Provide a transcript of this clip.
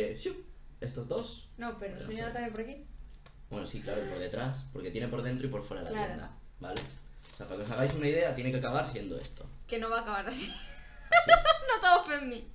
Shup, estos dos. No, pero Bueno, señala sí. también por aquí. Bueno, sí, claro, por detrás, porque tiene por dentro y por fuera la Claro. tienda, ¿vale? O sea, para que os hagáis una idea, tiene que acabar siendo esto. Que no va a acabar así. Así. No todo fue en mí.